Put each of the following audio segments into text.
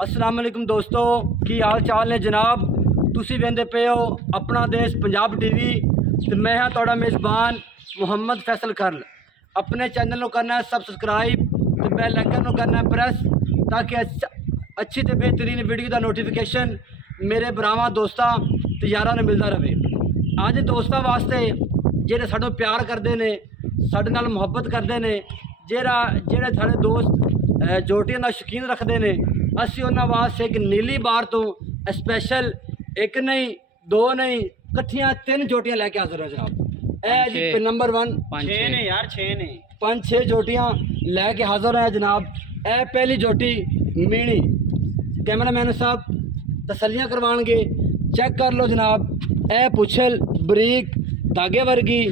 अस्सलाम वालेकुम दोस्तों, की हाल चाल ने जनाब। तुसी वेंदे पे हो अपना देश पंजाब टीवी ते मैं हाँ तुहाडा मेज़बान मुहम्मद फैसल करल। अपने चैनल को करना है सब्सक्राइब ते बेल आइकन को करना है प्रेस ताकि अच्छी ते बेहतरीन वीडियो का नोटिफिकेशन मेरे भरावां दोस्तां ते यारां नूं मिलदा रहे। अज दोस्तां वास्ते जेह्ड़े सानूं प्यार करते हैं, साडे नाल मुहब्बत करते हैं, जेह्ड़े साढ़े दोस्त जोटियां दा शौकीन रखते हैं, असी उन्हां वास्ते एक नीली बार तो स्पैशल एक नहीं दो नहीं कट्ठियां 3 जोटियां लैके हाजिर है जनाब। ए जी नंबर 1 6 ने यार 6 ने 5-6 जोटियां लैके हाजिर है जनाब। ए पहली जोटी मीणी, कैमरामैन साहब तसलियां करवाएंगे, चेक कर लो जनाब। ए पुछल बरीक धागे वर्गी,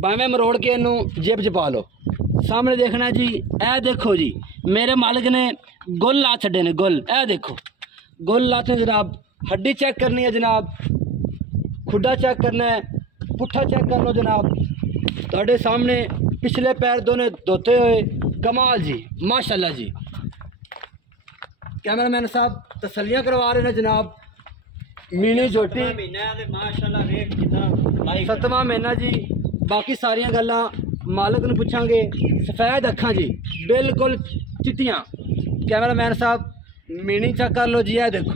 भावें मरोड़ के इनू जेब च पा लो। सामने देखना जी, ए देखो जी मेरे मालिक ने गुल ला छड़े ने, गुल ए देखो गुल लाते जनाब। हड्डी चेक करनी है जनाब, खुडा चेक करना है, पुट्ठा चेक कर लो जनाब। तुहाडे सामने पिछले पैर दोनों धोते हुए, कमाल जी माशाल्लाह जी। कैमरामैन साहब तसलियां करवा रहे हैं जनाब। मीनी जोटी माशाल्लाह वेख कितना 7वां महीना जी। बाकी सारियां गल्लां मालक नूं पुछांगे। सफेद अखां जी बिल्कुल चिट्टियां। कैमरामैन साहब मीनी चेक कर लो जी, ए देखो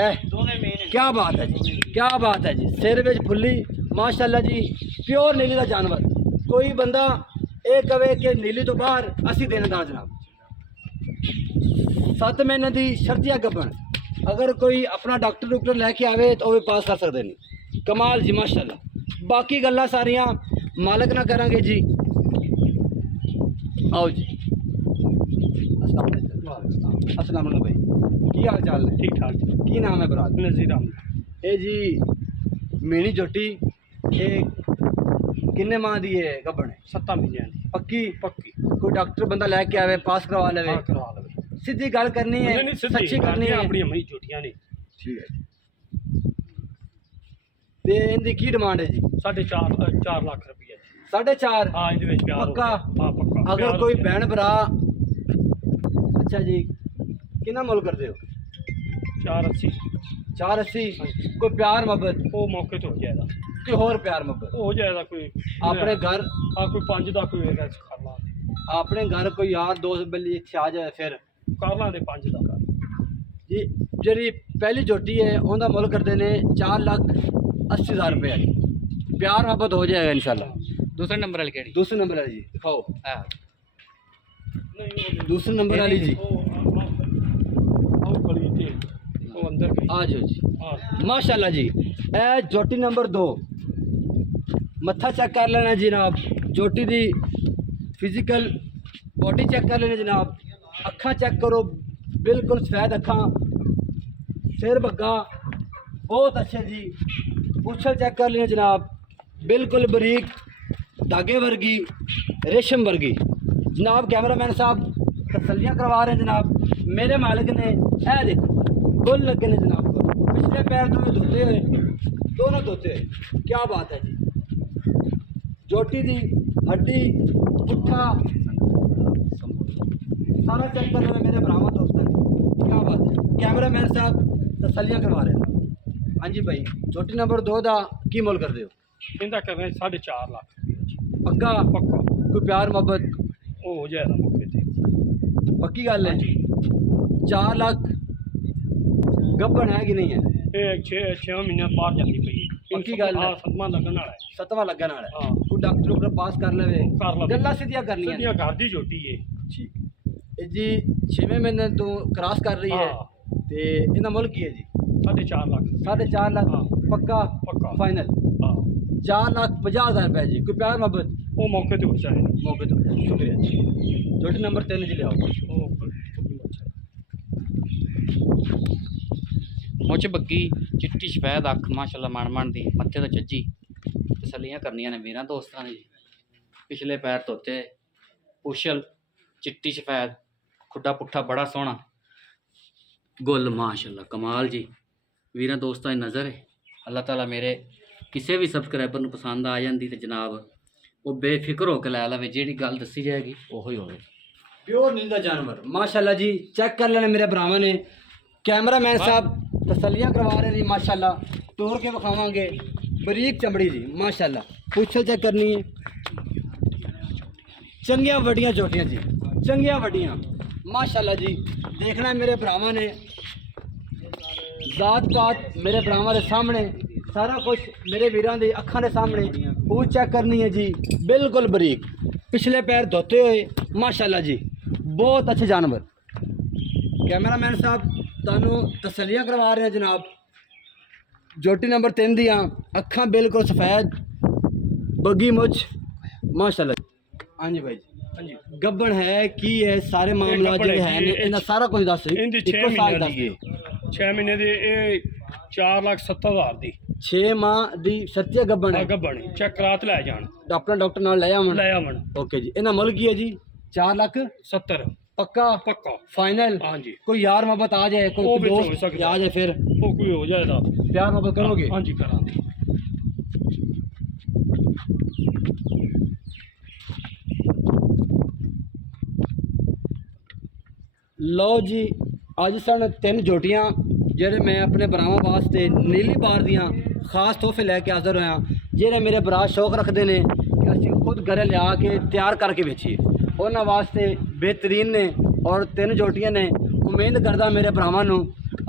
ए दोने मेन क्या बात है जी, क्या बात है जी। सिर विच फुल्ली माशाल्लाह जी, प्योर नीली का जानवर। कोई बंदा ये कहे कि नीली तो बाहर असी देनदार जनाब। 7 महीने की शर्तिया गब्बन, अगर कोई अपना डॉक्टर लैके आवे तो वह भी पास कर सकते हैं। कमाल जी माशाल्लाह। बाकी गल्लां सारियां मालक ना करांगे जी। आओ जी। अस्सलाम वालेकुम भाई, की हाल चाल है? ठीक ठाक की नाम है बरात? नज़ीर अहमद। ये जी मीनी जोटी ये किन्ने माह दी है गब्बन है? 7 महीने दी पक्की? पक्की कोई डॉक्टर बंदा लैके आवे पास करवा ले? हाँ करवा लवे। सीधी गल करनी है, नहीं सच्ची करनी है। अपनी मई झूठियां नहीं। ठीक है। ते इनकी की डिमांड है जी? 4.5 लाख रुपया। 4.5? हाँ इहदे विच प्यार पक्का? हाँ पक्का। अगर कोई भैन भरा अच्छा जी कितना मुल करते हो? 480 480? कोई प्यार मोहब्बत वो मौके तो हो जाएगा, कोई होर प्यार मोहब्बत हो जाएगा कोई अपने घर? हाँ कोई 5 दा कोई होगा कर ला अपने घर कोई यार दोस्त बल्ली इत्थे आ जाए फिर कर ला दे 5 दा कर जी। जी पहली जोटी है उनका मुल करते हैं 4,80,000 रुपया जी। प्यार मोहब्बत हो जाएगा इंशाल्लाह। दूसरे नंबर वाली केड़ी? दूसरे नंबर वाली जी दिखाओ। नहीं दूसरे नंबर वाली जी वो गली ते वो अंदर गई। आ जाओ जी हाँ माशाल्लाह जी। ए जोटी नंबर 2 मत्था चेक कर लेना जनाब। जोटी दी फिजिकल बॉडी चेक कर लेना जनाब। अखा चेक करो, बिल्कुल सफेद अखा, सिर बग्गा बहुत अच्छे जी। पूछल चेक कर लेना जनाब, बिल्कुल बरीक धागे वर्गी, रेशम वर्गी जनाब। कैमरामैन साहब तसलियां करवा रहे हैं जनाब। मेरे मालिक ने ए देखो गुल लगे ने जनाब। पिछले पैर दोनों धोते हुए, दोनों धोते हुए, क्या बात है जी। जोटी दी हड्डी पुट्ठा सारा चेक कर रहे हैं मेरे भरावां दोस्तों ने, क्या बात है। कैमरामैन साहब तसलियां करवा रहे हैं। हाँ जी भाई, जोटी नंबर 2 का की मुल कर दो? इनका करना 4.5 लाख रुपया। पक्का? पक्का कोई प्यार मोहब्बत वो हो जाएगा मौके ते। पक्की गल है? 4 लाख गब्बन है कि नहीं है? ये 6 महीने बाहर जाती पई। इनकी गल है। हाँ 7वां लगन वाला है। 7वां लगन वाला है। हाँ कोई डॉक्टर पास कर ले कर ला गल्लां सीधियां करनियां सीधियां घर दी जोटी है। ठीक है जी। 6वें महीने तो क्रॉस कर रही है हाँ ते इनका मुल की है जी? 4.5 लाख। 4.5 लाख हाँ। पक्का? पक्का फाइनल? हाँ 4,50,000 रुपये जी। कोई प्यार मोहब्बत वो मौके ते हो जाएगा। मौके तो? शुक्रिया जी। जोटी नंबर 3 जी ले आओ। वो मुझ बग्गी चिट्टी सफेद अख माशाल्लाह मन दी, मत्थे तो चज्जी। तसलियां करनियां ने वीरां दोस्तां ने जी। पिछले पैर धोते, उछल चिट्टी सफेद, खुडा पुट्ठा बड़ा सोहना, गुल माशाल्लाह कमाल जी। वीरां दोस्तां दी नज़र है। अल्लाह ताला मेरे किसी भी सबसक्राइबर नूं पसंद आ जाती तो जनाब वो बेफिक्र होकर लै लवे, जिहड़ी गल दसी जाएगी उही होवे। प्योर नील का जानवर माशाल्लाह जी। चेक कर लेने मेरे भरावां ने, कैमरामैन साहब तसल्लियां करवा रहे जी माशाल्लाह। तोड़ के विखावांगे, बरीक चमड़ी जी माशाल्लाह। पूछल चेक करनी है, चंगियां वड्डियां चोटियां जी, चंगियां वड्डियां माशाल्लाह जी। देखना है मेरे भरावां ने, जात पात मेरे भरावां के सामने, सारा कुछ मेरे वीरां दी अखां दे सामने। पूछ चेक करनी है जी, बिल्कुल बरीक, पिछले पैर धोते हुए माशाल्लाह जी, बहुत अच्छे जानवर। कैमरामैन साहब तुहानू तसल्लियां करवा रहे हैं जनाब। जोटी नंबर 3 दियाँ अखां बिल्कुल सफ़ैद, बग्गी मुछ माशाल्लाह। हाँ जी भाई जी, हाँ जी गब्बन है की है, सारे मामला गब्बन जो है है जी, इन्हें सारा कुछ दस इनकी 6 महीने दी है, 6 महीने दी 4,70,000 दी 6 माह दी सत्य गब्बन है। गब्बन चेक करा ते लै जान, अपना डॉक्टर नाल ले आवन। लै आवन। ओके जी, इन्हें मुल्क की है जी 4,70,000 पक्का पक्का फाइनल। हाँ जी, कोई यार मोहब्बत आ जाए, वो कोई भी तो हो दोस्त सकता आ जाए, फिर वो कोई हो जाएगा, प्यार मोहब्बत करोगे? हाँ जी करा दी। लो जी, अज सन 3 जोटियां जेह्ड़े मैं अपने भरावां वास्ते नीली बार दियां खास तोहफे लैके हाज़र होया। जेह्ड़े मेरे भरा शौक रखते हैं कि असीं खुद घरे लिया के तैयार करके बेचीए, उन्होंने वास्ते बेहतरीन ने और 3 जोटियां ने। उम्मीद करदा मेरे भरावां नूं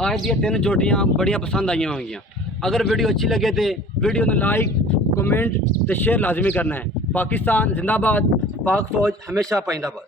अज दी 3 जोटियां बड़ियां पसंद आईयां होंगियां। अगर वीडियो अच्छी लगे तो वीडियो को लाइक कमेंट तो शेयर लाजमी करना है। पाकिस्तान जिंदाबाद, पाक फौज हमेशा पाइंदाबाद।